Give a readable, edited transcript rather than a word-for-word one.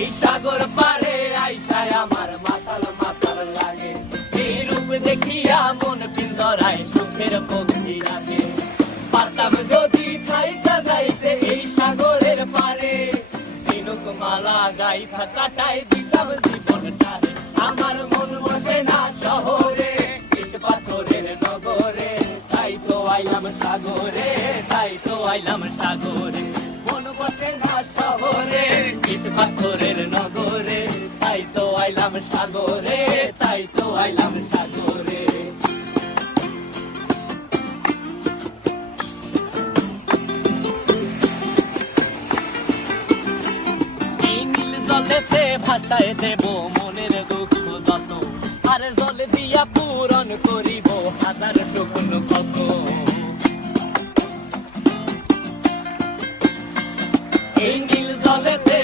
এই সাগর পারে আইসায় আমার মাতাল মাতাল লাগে, এই রূপ দেখিয়া মন পিঞ্জরায় সুখের পক্ষী লাগে। পারতাম যদি থাইকা যাইতে এই সাগরের পারে, ঝিনুক মালা গাইথা কাটাই দিতাম জীবনটারে। আমার মন বসে না শহরে, ইট পাথরের নগরে, তাই তো আইলাম সাগরে, তাই তো আইলাম সাগরে। মন বসে না শহরে, ইট পাথরের নগরে, তাই তো আইলাম সাগরে, তাই তো আইলাম সাগরে। এই নীল জলেতে ভাসায় দেব মনের দুঃখ যত, আর জলে দিয়া পূরণ করিব হাজার স্বপ্ন কত। এই নীল জলেতে